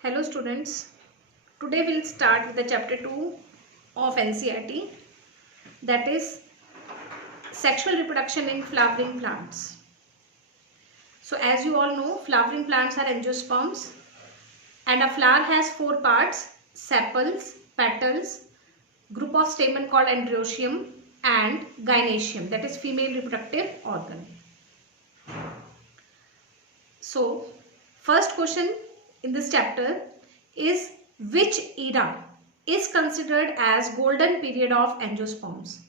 Hello students, today we'll start with the chapter 2 of NCERT, that is sexual reproduction in flowering plants. So as you all know, flowering plants are angiosperms and a flower has four parts: sepals, petals, group of stamen called androecium and gynoecium, that is female reproductive organ. So first question in this chapter is, which era is considered as golden period of angiosperms?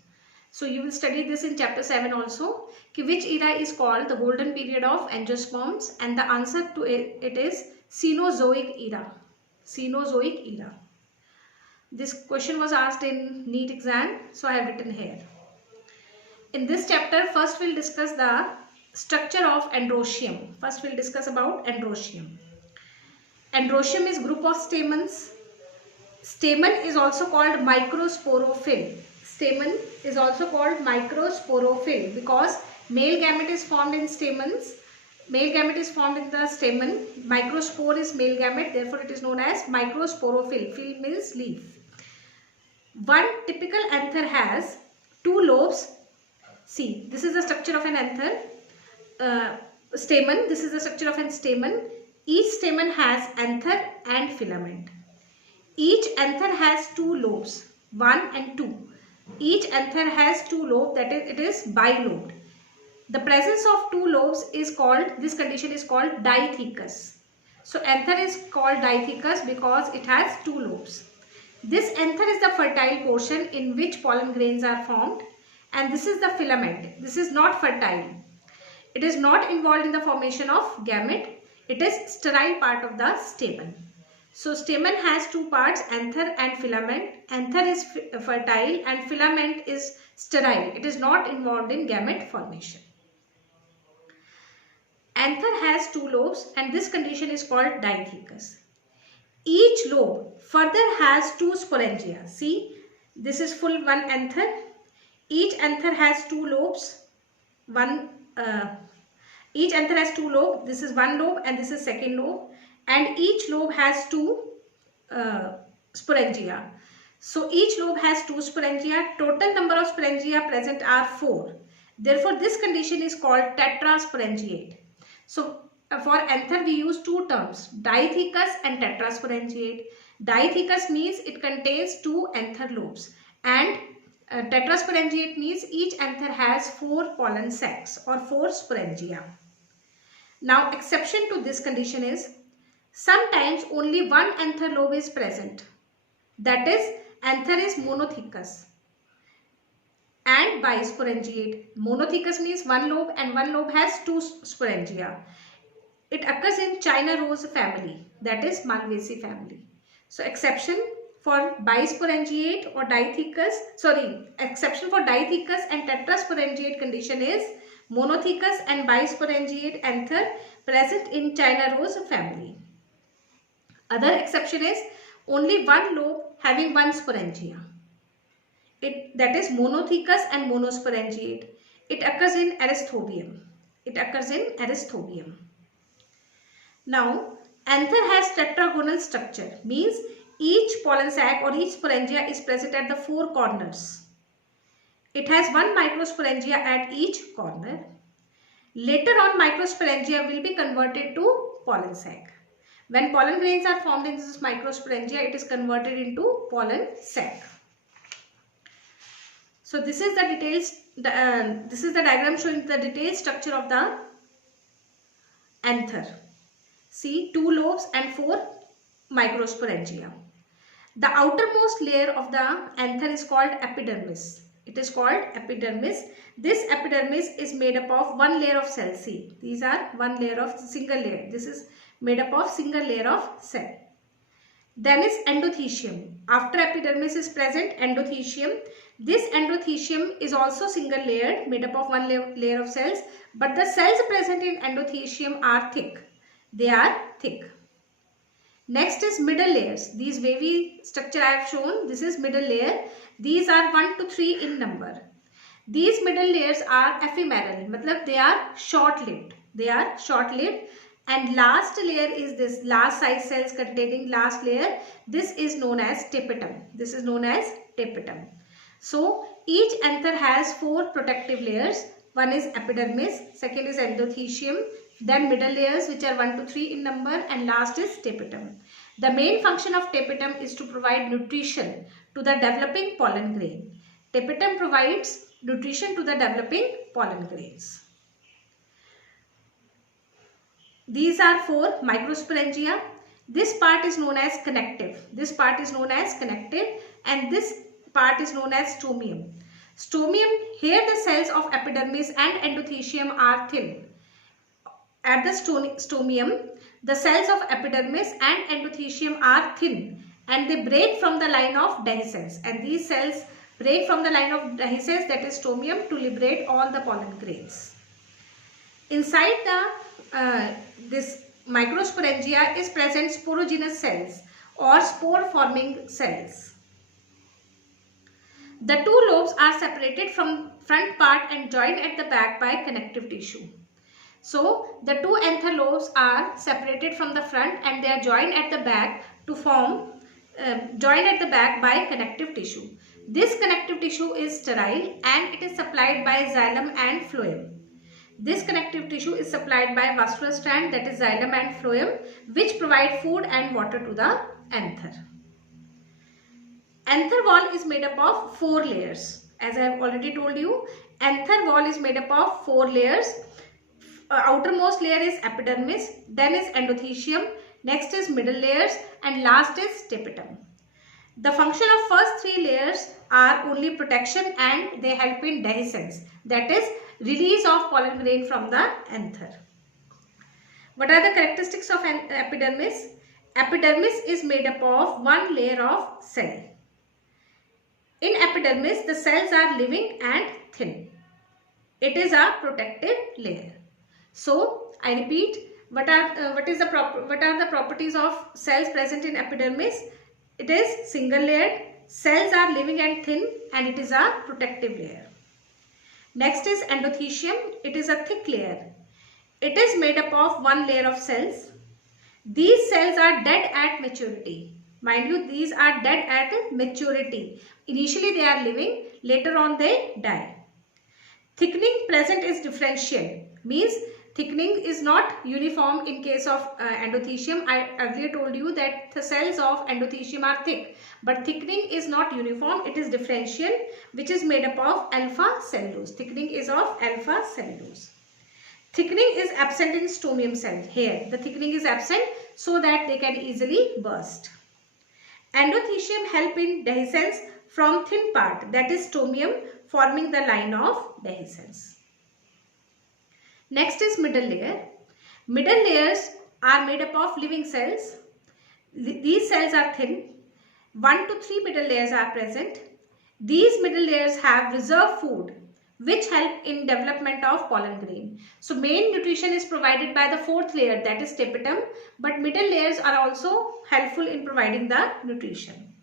So you will study this in chapter 7 also, which era is called the golden period of angiosperms, and the answer to it is Cenozoic era. Cenozoic era. This question was asked in NEET exam, so I have written here. In this chapter, first we'll discuss the structure of androecium. First we'll discuss about androecium. Androecium is group of stamens. Stamen is also called microsporophyll. Stamen is also called microsporophyll because male gamete is formed in stamens. Male gamete is formed in the stamen. Microspore is male gamete, therefore it is known as microsporophyll. Phyll means leaf. One typical anther has two lobes. See, this is the structure of an anther. Stamen, this is the structure of an stamen. Each stamen has anther and filament. Each anther has two lobes, 1 and 2. Each anther has two lobes, that is, it is bilobed. The presence of two lobes is called, this condition is called dithecous. So anther is called dithecous because it has two lobes. This anther is the fertile portion in which pollen grains are formed, and this is the filament. This is not fertile. It is not involved in the formation of gamete. It is sterile part of the stamen. So stamen has two parts, anther and filament. Anther is fertile and filament is sterile. It is not involved in gamete formation. Anther has two lobes and this condition is called dithecous. Each lobe further has two sporangia. See, this is full one anther. Each anther has two lobes. Each anther has two lobes. This is one lobe and this is second lobe. And each lobe has two sporangia. So each lobe has two sporangia. Total number of sporangia present are 4. Therefore, this condition is called tetrasporangiate. So for anther we use two terms, dithecous and tetrasporangiate. Dithecous means it contains two anther lobes, and tetrasporangiate means each anther has 4 pollen sacs or 4 sporangia. Now exception to this condition is, sometimes only one anther lobe is present, that is anther is monothecous and bisporangiate. Monothecous means one lobe and one lobe has 2 sporangia. It occurs in China rose family, that is Malvaceae family. So exception for bisporangiate or exception for dithecous and tetrasporangiate condition is monothecous and bisporangiate anther present in China rose family. Other exception is only one lobe having one sporangia. That is monothecous and monosporangiate. It occurs in Aristhobium. Now, anther has tetragonal structure, means each pollen sac or each sporangia is present at the 4 corners. It has one microsporangia at each corner. Later on, microsporangia will be converted to pollen sac. When pollen grains are formed in this microsporangia, it is converted into pollen sac. So this is the details. This is the diagram showing the detailed structure of the anther. See, 2 lobes and 4 microsporangia. The outermost layer of the anther is called epidermis. It is called epidermis. This epidermis is made up of one layer of cell. See, these are one layer of single layer. This is made up of single layer of cell. Then is endothecium. After epidermis is present, endothecium. This endothecium is also single layered, made up of one layer of cells, but the cells present in endothecium are thick. They are thick. Next is middle layers. These wavy structure I have shown, this is middle layer. These are 1 to 3 in number. These middle layers are ephemeral, matlab they are short-lived. and last layer is this last size cells containing last layer. This is known as tapetum. This is known as tapetum. So each anther has 4 protective layers. One is epidermis, second is endothecium, then middle layers which are 1 to 3 in number, and last is tapetum. The main function of tapetum is to provide nutrition to the developing pollen grain. Tapetum provides nutrition to the developing pollen grains. These are 4 microsporangia. This part is known as connective. This part is known as connective, and this part is known as stomium. Stomium, here the cells of epidermis and endothecium are thin. At the stomium, the cells of epidermis and endothecium are thin and they break from the line of dehiscence, and these cells break from the line of dehiscence, that is stomium, to liberate all the pollen grains. Inside the this microsporangia is present sporogenous cells or spore forming cells. The 2 lobes are separated from front part and joined at the back by connective tissue. So the 2 anther lobes are separated from the front and they are joined at the back to form by connective tissue. This connective tissue is sterile and it is supplied by xylem and phloem. This connective tissue is supplied by vascular strand, that is xylem and phloem, which provide food and water to the anther. Anther wall is made up of 4 layers. As I have already told you, anther wall is made up of 4 layers. Outermost layer is epidermis, then is endothecium, next is middle layers, and last is tapetum. The function of first 3 layers are only protection and they help in dehiscence, that is release of pollen grain from the anther. What are the characteristics of an epidermis? Epidermis is made up of 1 layer of cell. In epidermis, the cells are living and thin. It is a protective layer. So, I repeat, what are the properties of cells present in epidermis? It is single layered, cells are living and thin, and it is a protective layer. Next is endothecium. It is a thick layer. It is made up of 1 layer of cells. These cells are dead at maturity. Mind you, these are dead at maturity. Initially they are living, later on they die. Thickening present is differential, means thickening is not uniform in case of endothecium. I earlier told you that the cells of endothecium are thick, but thickening is not uniform, it is differential, which is made up of alpha cellulose. Thickening is of alpha cellulose. Thickening is absent in stomium cells. Here the thickening is absent so that they can easily burst. Endothecium help in dehiscence from thin part, that is stomium, forming the line of dehiscence. Next is middle layer. Middle layers are made up of living cells. These cells are thin. 1 to 3 middle layers are present. These middle layers have reserve food which help in development of pollen grain. So main nutrition is provided by the 4th layer, that is tapetum, but middle layers are also helpful in providing the nutrition.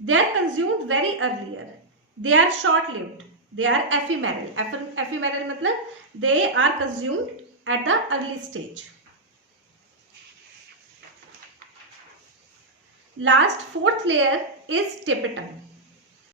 They are consumed very earlier. They are short-lived. They are ephemeral. Ephemeral matlab they are consumed at the early stage. Last 4th layer is tapetum.